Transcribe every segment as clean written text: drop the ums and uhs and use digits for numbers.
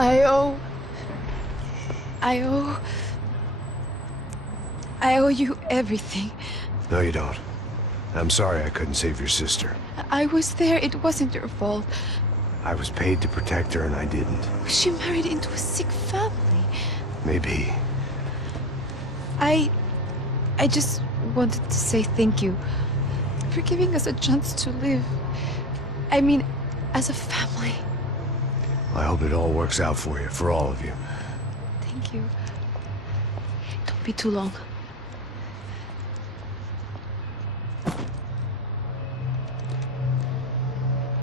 I owe you everything. No, you don't. I'm sorry I couldn't save your sister. I was there. It wasn't your fault. I was paid to protect her and I didn't. She married into a sick family. Maybe. I just wanted to say thank you for giving us a chance to live. I mean, as a family. I hope it all works out for you, for all of you. Thank you. Don't be too long.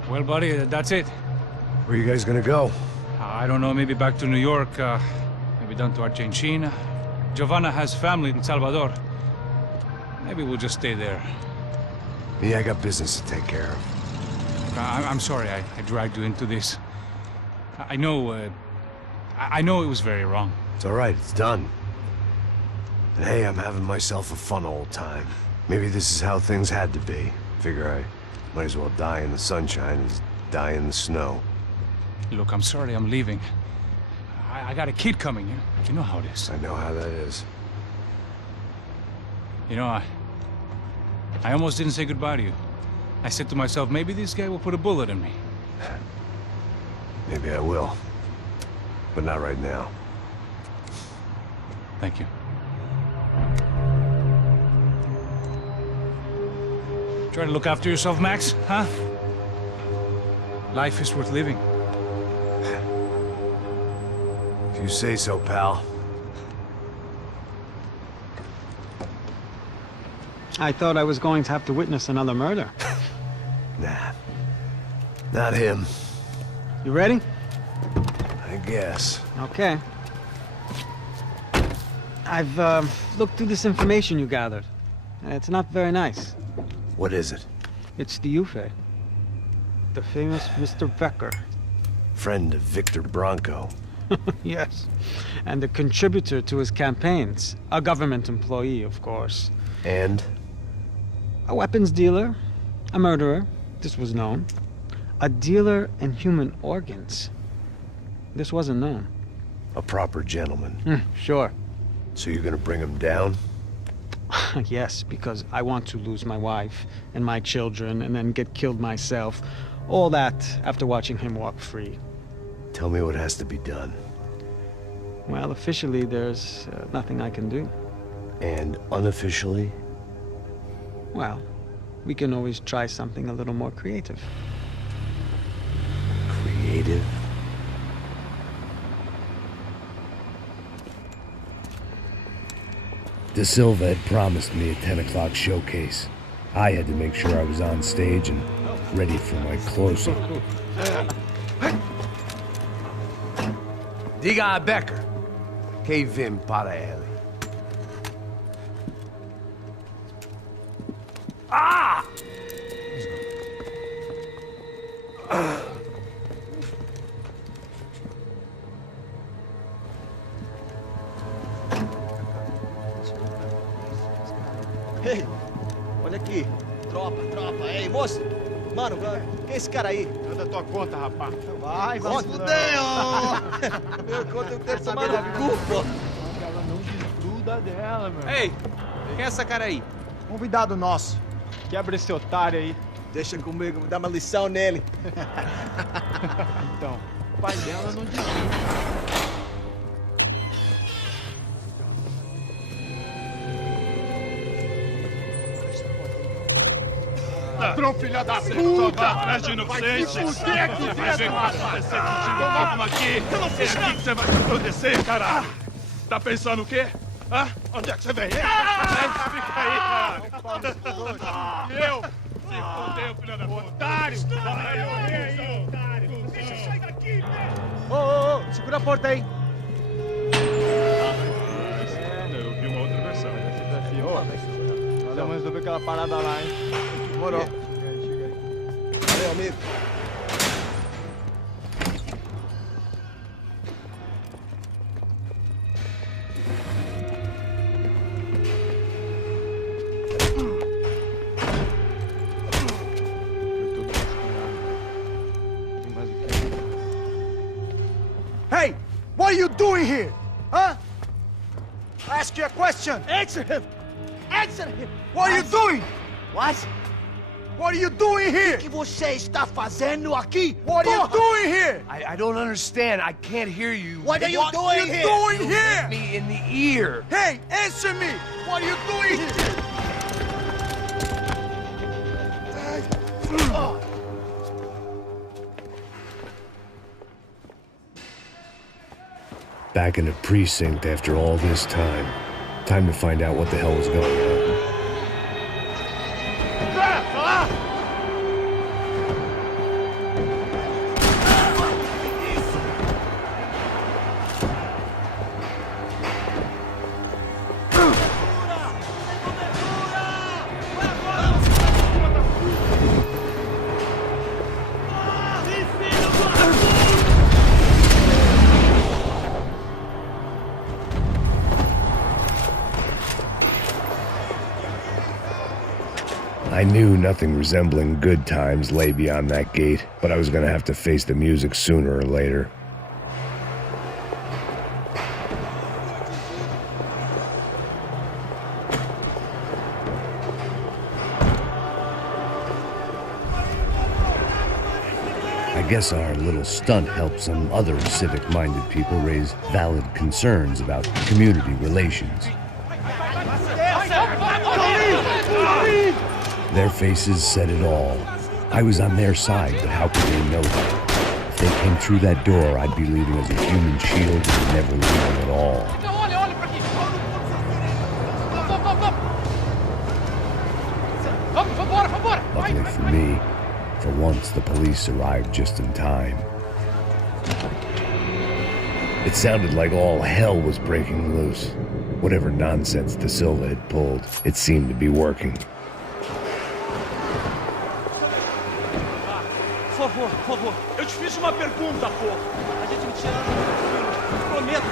Well, buddy, that's it. Where are you guys gonna go? I don't know, maybe back to New York, maybe down to Argentina. Giovanna has family in Salvador. Maybe we'll just stay there. Me, I got business to take care of. I'm sorry I dragged you into this. I know it was very wrong. It's all right, it's done. And hey, I'm having myself a fun old time. Maybe this is how things had to be. Figure I might as well die in the sunshine as die in the snow. Look, I'm sorry I'm leaving. I got a kid coming, you know how it is. I know how that is. You know, I almost didn't say goodbye to you. I said to myself, maybe this guy will put a bullet in me. Maybe I will. But not right now. Thank you. Try to look after yourself, Max, huh? Life is worth living. If you say so, pal. I thought I was going to have to witness another murder. Nah. Not him. You ready? I guess. Okay. I've looked through this information you gathered. It's not very nice. What is it? It's the Ufe. The famous Mr. Becker. Friend of Victor Bronco. Yes. And a contributor to his campaigns. A government employee, of course. And? A weapons dealer. A murderer. This was known. A dealer in human organs. This wasn't known. A proper gentleman. Sure. So you're gonna bring him down? Yes, because I want to lose my wife and my children and then get killed myself. All that after watching him walk free. Tell me what has to be done. Well, officially, there's nothing I can do. And unofficially? Well, we can always try something a little more creative. Creative? De Silva had promised me a 10 o'clock showcase. I had to make sure I was on stage and ready for my closing. Diga a Becker. Que vim para ele. Ah! Ei, olha aqui. Tropa. Ei, moço. Mano, quem é esse cara aí? Manda tua conta, rapaz. Vai se fuder, ó. Meu conta eu tenho que tomar no cu, pô. Ela não desgruda dela, meu. Ei, quem é essa cara aí? Convidado nosso. Quebra esse otário aí. Deixa comigo, me dá uma lição nele. Então, o pai dela não desgruda. Ladrão, filha da puta! Atrás de inocente! Vai se fuder aqui dentro, rapaz! Vamos aqui! Eu não fiz nada! É aqui que você vai se proteger, cara! Tá pensando o quê? Hã? Onde é que você vem? Fica aí, cara! E eu? Se fudeu, filha da puta! Otário! Vai aí, otário! Deixa eu sair daqui, velho! Ô, segura a porta aí! Eu vi uma outra versão. Vamos resolver aquela parada lá, hein? Demorou. Chega aí. Valeu, amigo. Hey! What are you doing here? Huh? I ask you a question. Answer him. Answer him. What are you doing? What? What are you doing here? O que você está fazendo aqui? What are you doing here? I don't understand. I can't hear you. What are you doing here? You hit me in the ear. Hey, answer me. What are you doing here? Back in the precinct after all this time. Time to find out what the hell was going on. I knew nothing resembling good times lay beyond that gate, but I was gonna have to face the music sooner or later. I guess our little stunt helped some other civic-minded people raise valid concerns about community relations. Their faces said it all. I was on their side, but how could they know that? If they came through that door, I'd be leaving as a human shield and never leaving at all. Luckily for me, for once the police arrived just in time. It sounded like all hell was breaking loose. Whatever nonsense De Silva had pulled, it seemed to be working. Por favor, eu te fiz uma pergunta, pô. A gente me tira. Prometo.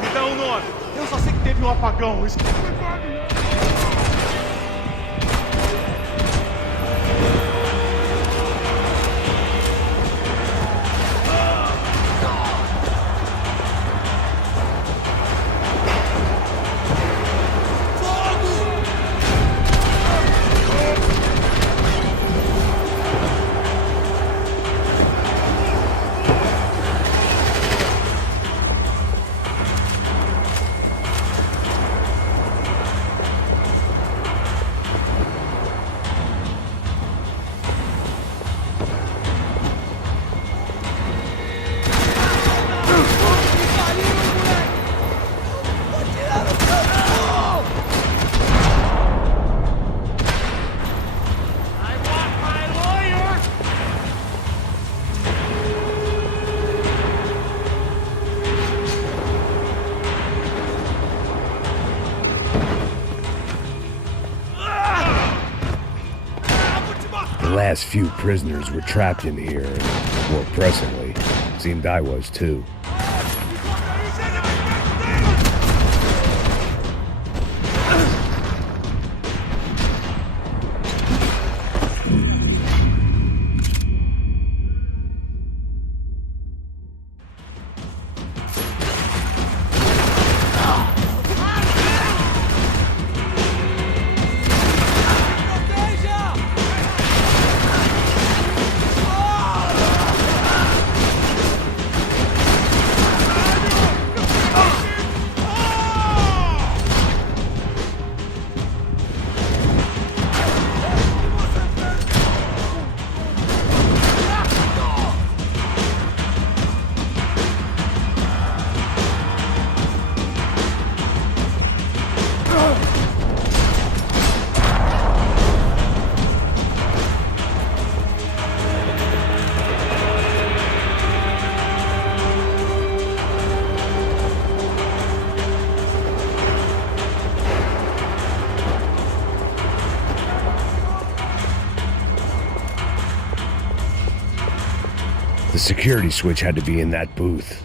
Me dá um nome. Eu só sei que teve um apagão. Isso The last few prisoners were trapped in here, and more pressingly, it seemed I was too. The security switch had to be in that booth.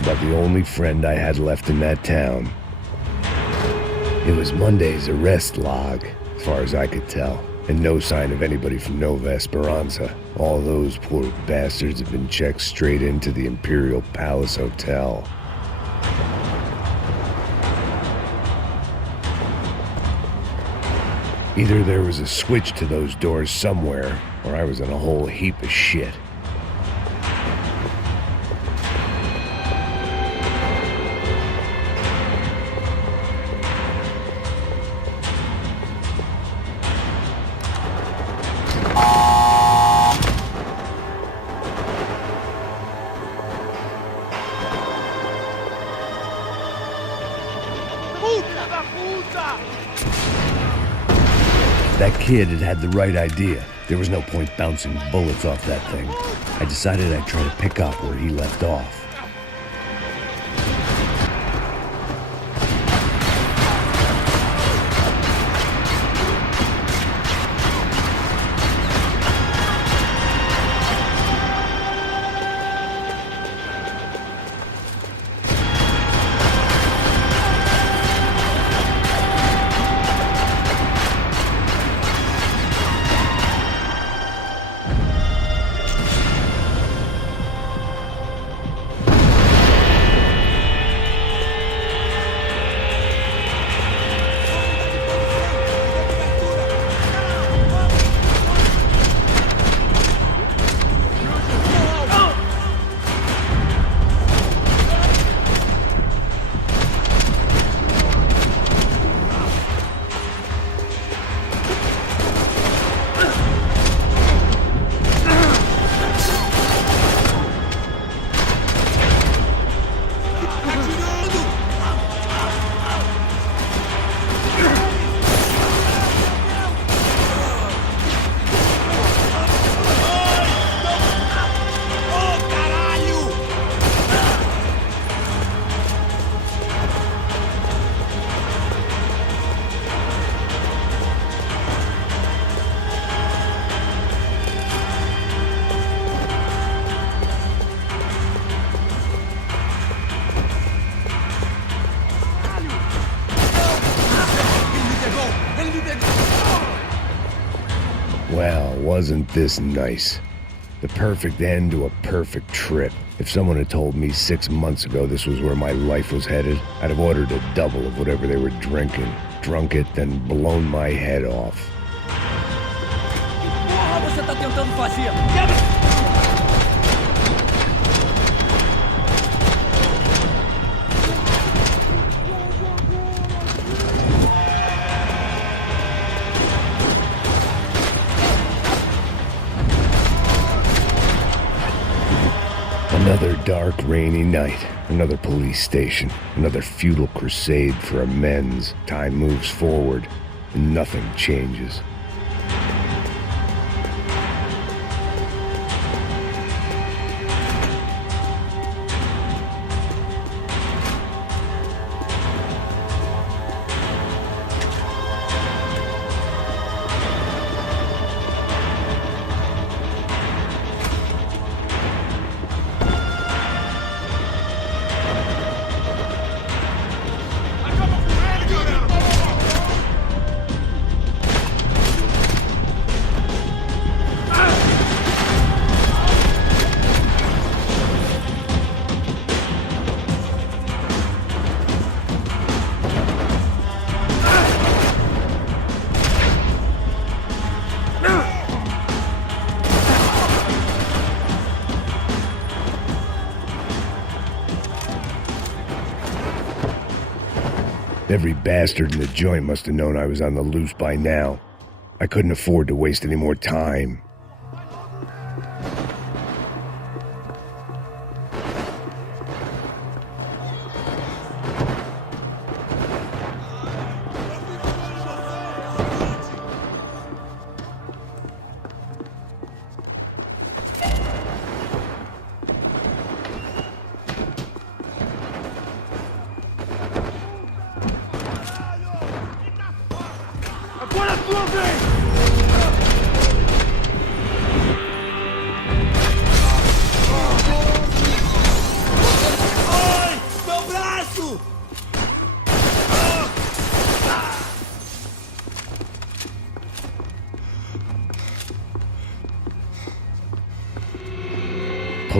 about the only friend I had left in that town. It was Monday's arrest log, as far as I could tell, and no sign of anybody from Nova Esperanza. All those poor bastards have been checked straight into the Imperial Palace Hotel. Either there was a switch to those doors somewhere, or I was in a whole heap of shit. That kid had the right idea. There was no point bouncing bullets off that thing. I decided I'd try to pick up where he left off. Well, wasn't this nice? The perfect end to a perfect trip. If someone had told me 6 months ago this was where my life was headed, I'd have ordered a double of whatever they were drinking, drunk it, then blown my head off. Porra, você tá tentando fazer? Another dark, rainy night. Another police station. Another futile crusade for amends. Time moves forward, and nothing changes. Every bastard in the joint must have known I was on the loose by now. I couldn't afford to waste any more time.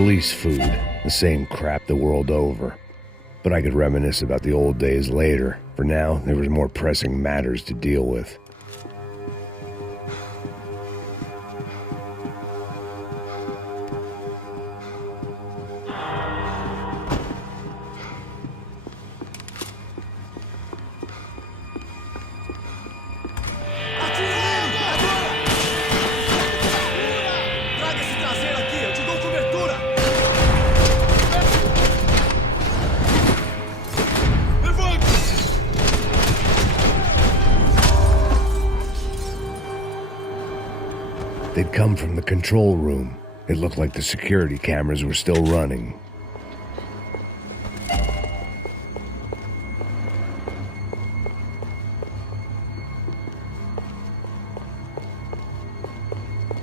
police food, the same crap the world over. But I could reminisce about the old days later. For now, there was more pressing matters to deal with. Traga esse traseiro aqui, eu te dou cobertura! They'd come from the control room. It looked like the security cameras were still running.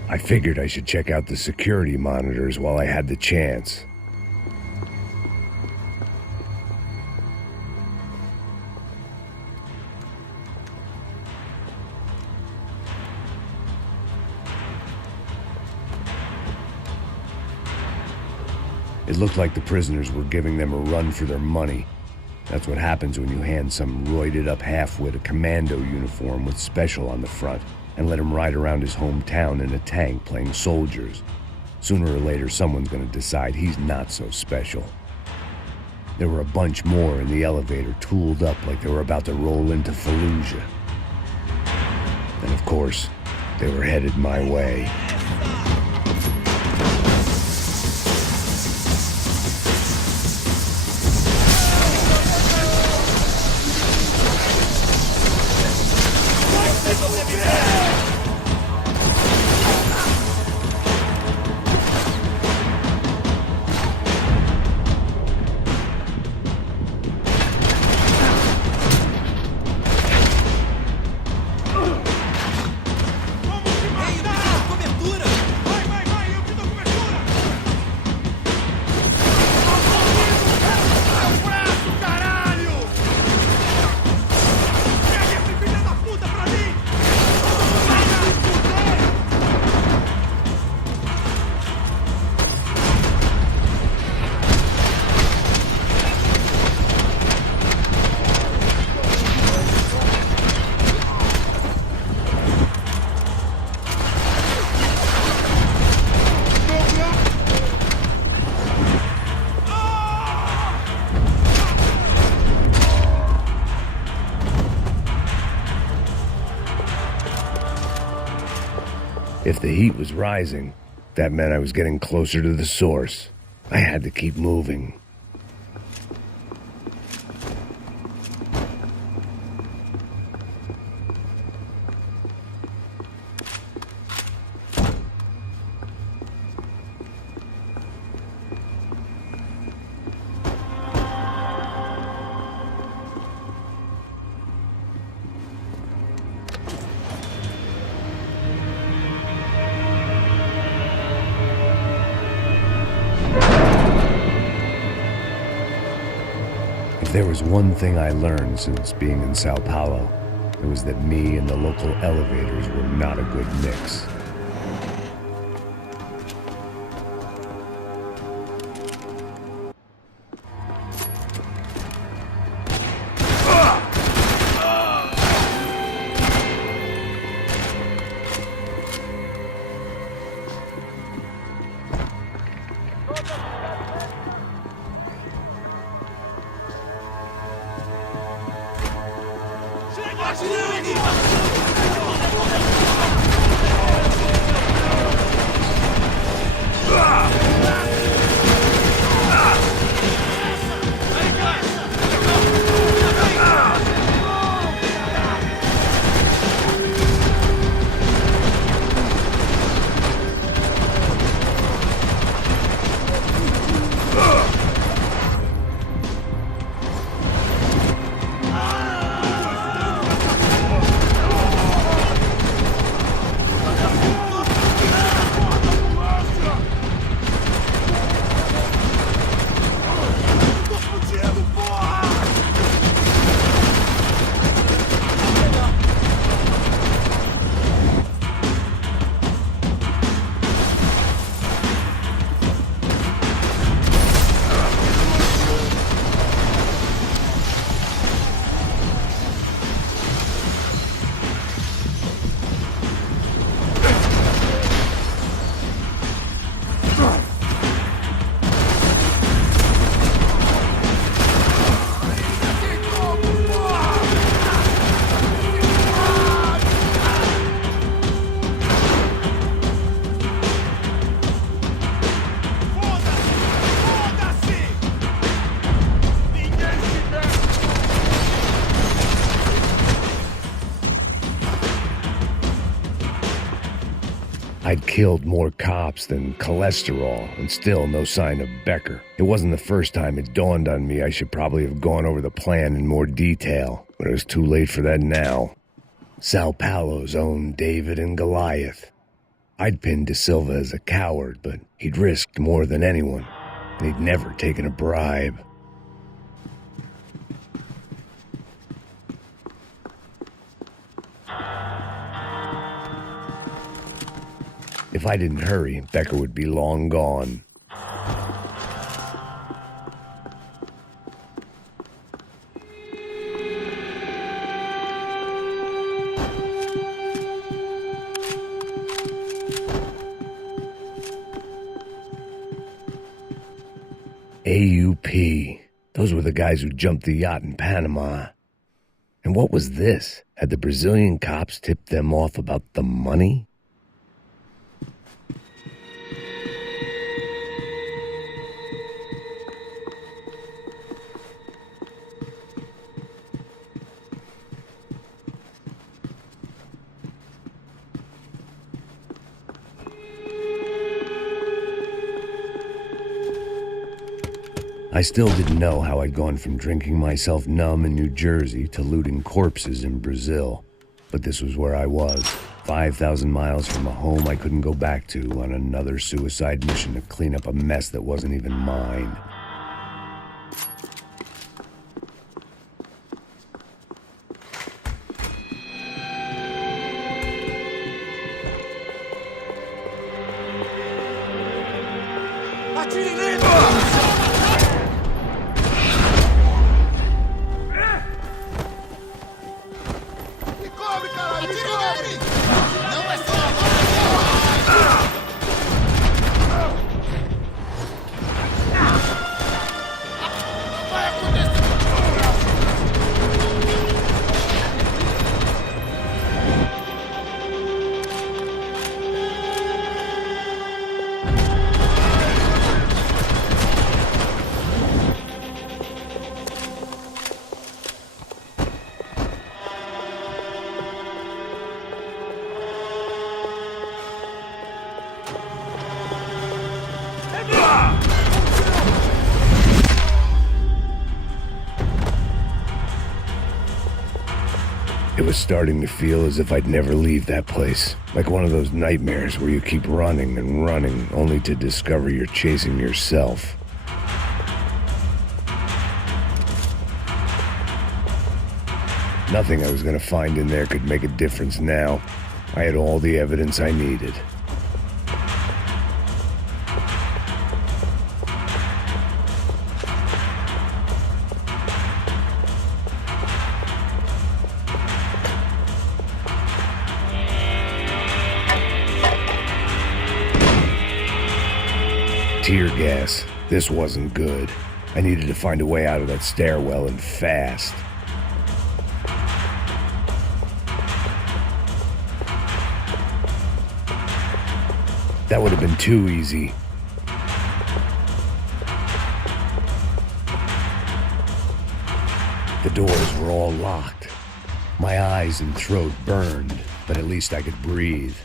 I figured I should check out the security monitors while I had the chance. It looked like the prisoners were giving them a run for their money. That's what happens when you hand some roided-up halfwit a commando uniform with special on the front and let him ride around his hometown in a tank playing soldiers. Sooner or later, someone's gonna decide he's not so special. There were a bunch more in the elevator, tooled up like they were about to roll into Fallujah. And of course, they were headed my way. If the heat was rising, that meant I was getting closer to the source. I had to keep moving. If there was one thing I learned since being in Sao Paulo, it was that me and the local elevators were not a good mix. I'd killed more cops than cholesterol, and still no sign of Becker. It wasn't the first time it dawned on me I should probably have gone over the plan in more detail, but it was too late for that now. Sao Paulo's own David and Goliath. I'd pinned De Silva as a coward, but he'd risked more than anyone, and he'd never taken a bribe. If I didn't hurry, Becker would be long gone. AUP. Those were the guys who jumped the yacht in Panama. And what was this? Had the Brazilian cops tipped them off about the money? I still didn't know how I'd gone from drinking myself numb in New Jersey to looting corpses in Brazil. But this was where I was, 5,000 miles from a home I couldn't go back to on another suicide mission to clean up a mess that wasn't even mine. It was starting to feel as if I'd never leave that place. Like one of those nightmares where you keep running and running only to discover you're chasing yourself. Nothing I was going to find in there could make a difference now. I had all the evidence I needed. Tear gas. This wasn't good. I needed to find a way out of that stairwell and fast. That would have been too easy. The doors were all locked. My eyes and throat burned, but at least I could breathe.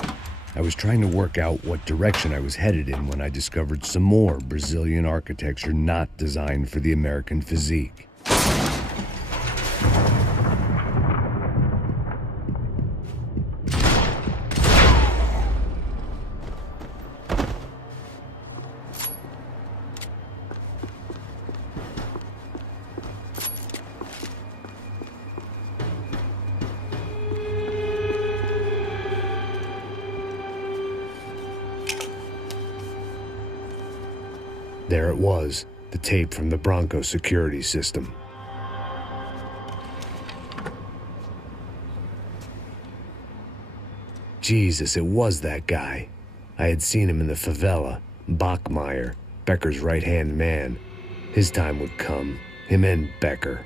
I was trying to work out what direction I was headed in when I discovered some more Brazilian architecture not designed for the American physique. There it was, the tape from the Bronco security system. Jesus, it was that guy. I had seen him in the favela, Bachmeyer, Becker's right-hand man. His time would come, him and Becker.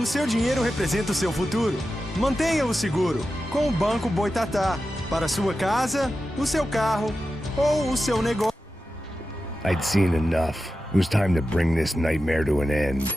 O seu dinheiro representa o seu futuro. Mantenha-o seguro com o Banco Boitatá para sua casa, o seu carro ou o seu negócio. I'd seen enough. It was time to bring this nightmare to an end.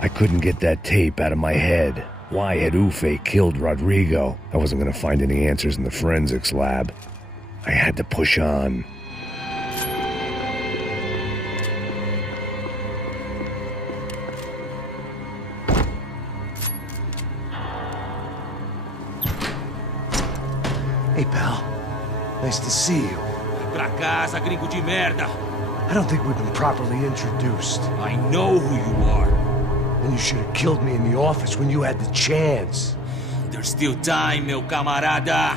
I couldn't get that tape out of my head. Why had Ufe killed Rodrigo? I wasn't going to find any answers in the forensics lab. I had to push on. Hey, pal. Nice to see you. Pra casa, gringo de merda. I don't think we've been properly introduced. I know who you are. And you should have killed me in the office when you had the chance. There's still time, meu camarada.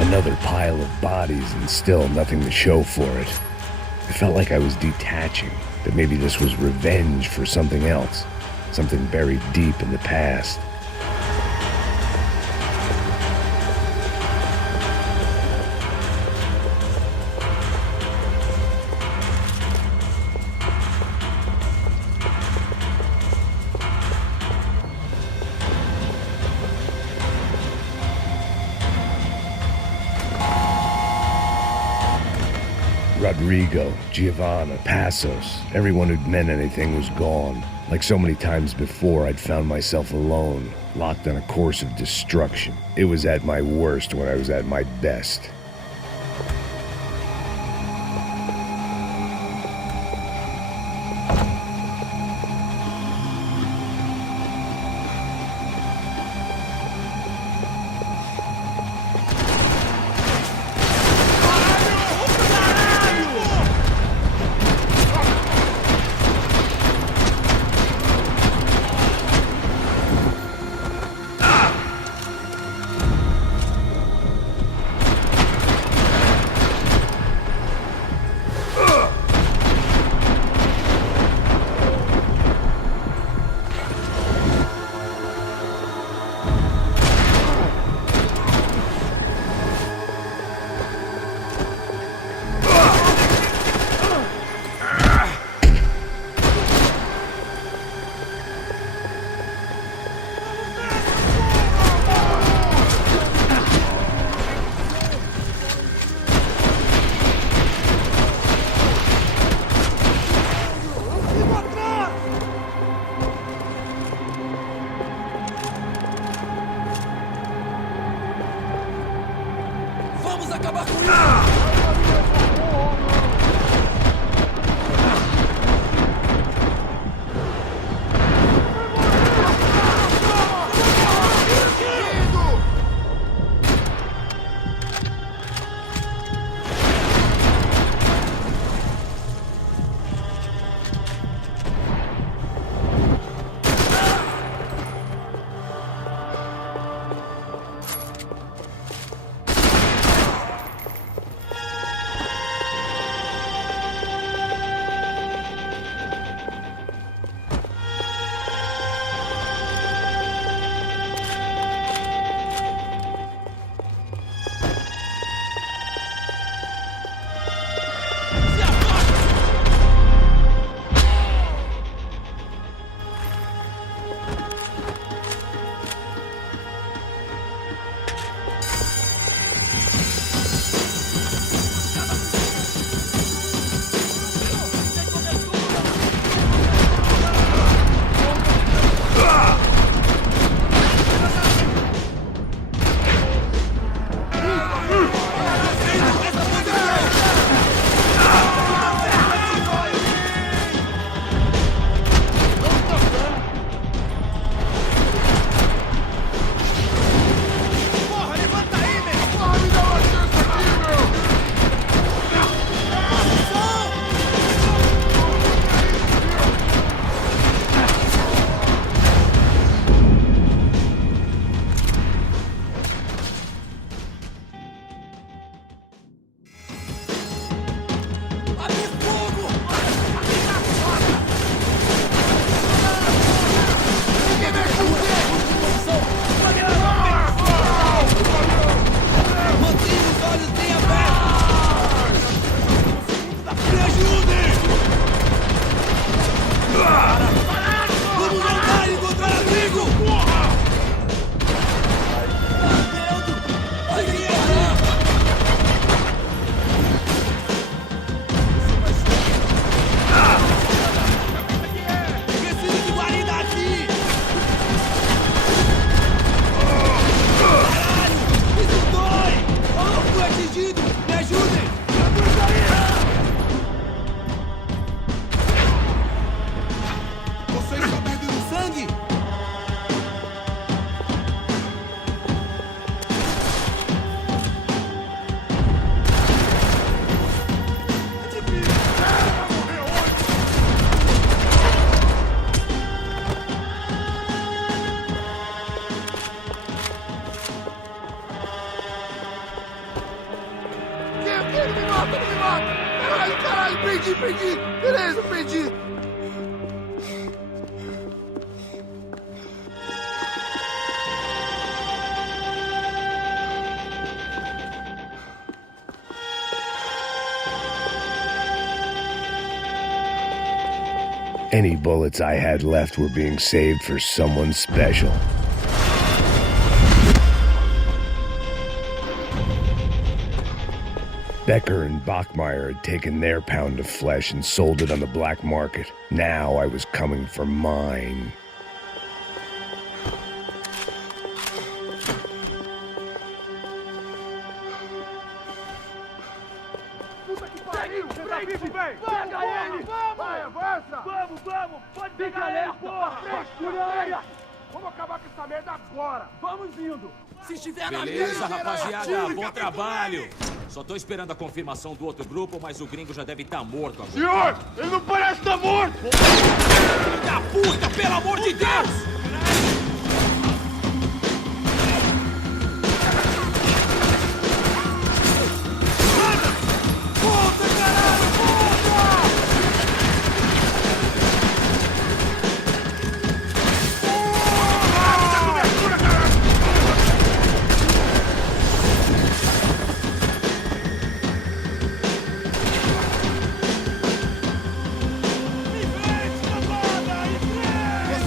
Another pile of bodies and still nothing to show for it. I felt like I was detaching, that maybe this was revenge for something else, something buried deep in the past. Rodrigo, Giovanna, Passos, everyone who'd meant anything was gone. Like so many times before, I'd found myself alone, locked on a course of destruction. It was at my worst when I was at my best. Vamos acabar com isso! Perdi! Beleza, perdi! Any bullets I had left were being saved for someone special. Becker and Bachmeyer had taken their pound of flesh and sold it on the black market. Now I was coming for mine. Puta que pariu! Você tá vivo, velho? Pega ele! Vai, avança! Vamos! Pode pegar ele, porra! Vamos acabar com essa merda agora! Vamos indo! Se estiver na Beleza, mira, rapaziada, bom trabalho. Só tô esperando a confirmação do outro grupo, mas o gringo já deve estar morto agora. Senhor! Ele não parece estar morto! Filho da puta, pelo amor de Deus!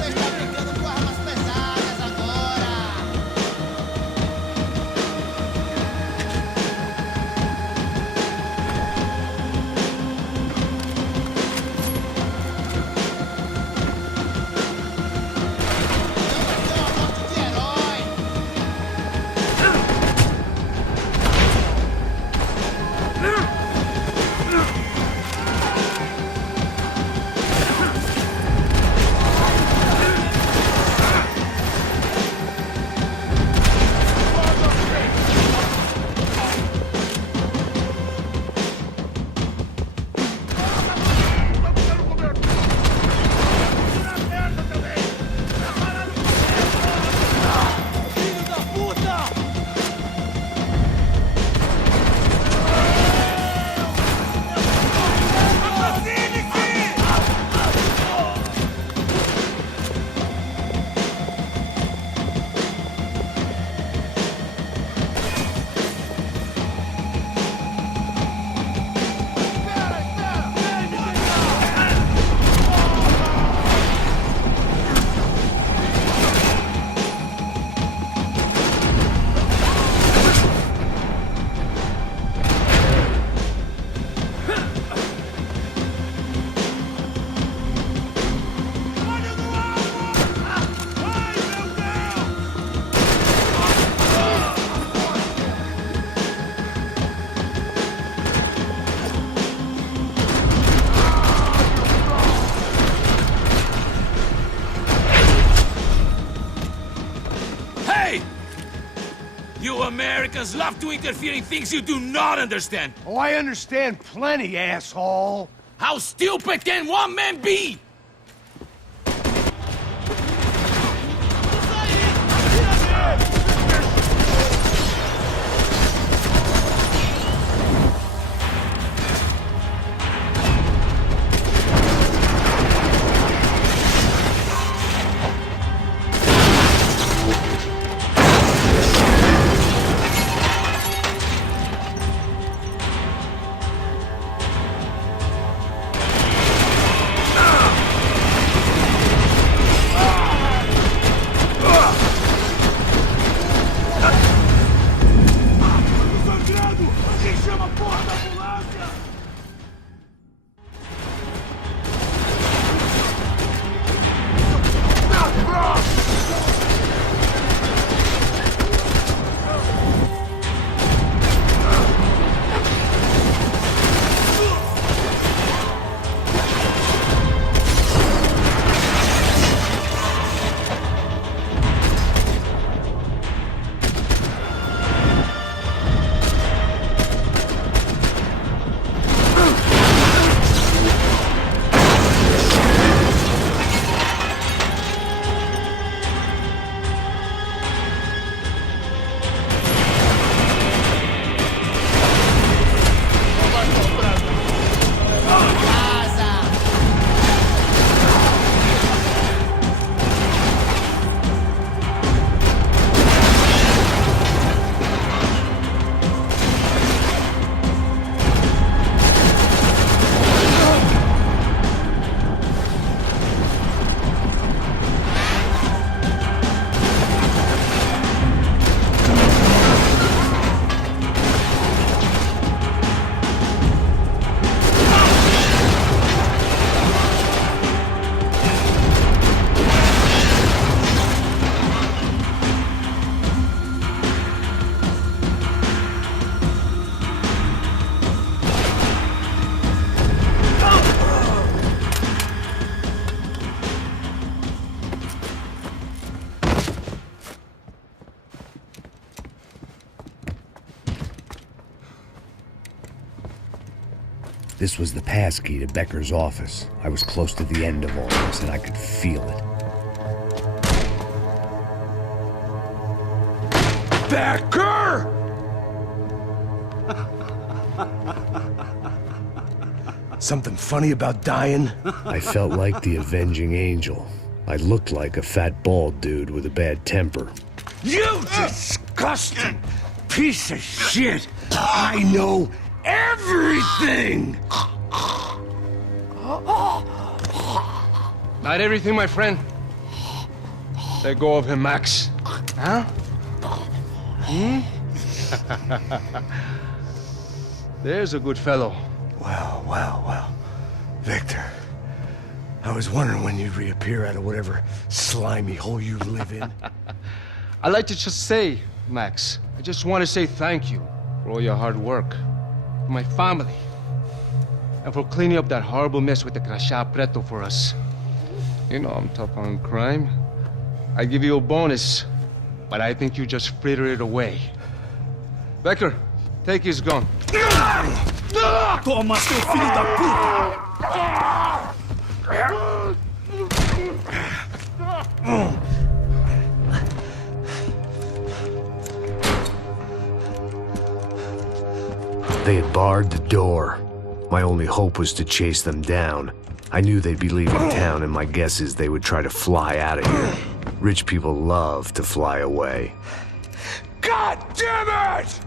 você está brincando Americans love to interfere in things you do not understand. Oh, I understand plenty, asshole. How stupid can one man be? This was the passkey to Becker's office. I was close to the end of all this, and I could feel it. Becker! Something funny about dying? I felt like the avenging angel. I looked like a fat bald dude with a bad temper. You disgusting piece of shit! I know everything! Not everything, my friend. Let go of him, Max. Huh? There's a good fellow. Well. Victor, I was wondering when you'd reappear out of whatever slimy hole you live in. I'd like to just say, Max, I just want to say thank you for all your hard work, for my family, and for cleaning up that horrible mess with the Crachá Preto for us. You know I'm tough on crime. I give you a bonus, but I think you just fritter it away. Becker, take his gun. Toma, seu filho da puta! They had barred the door. My only hope was to chase them down. I knew they'd be leaving town, and my guess is they would try to fly out of here. Rich people love to fly away. God damn it!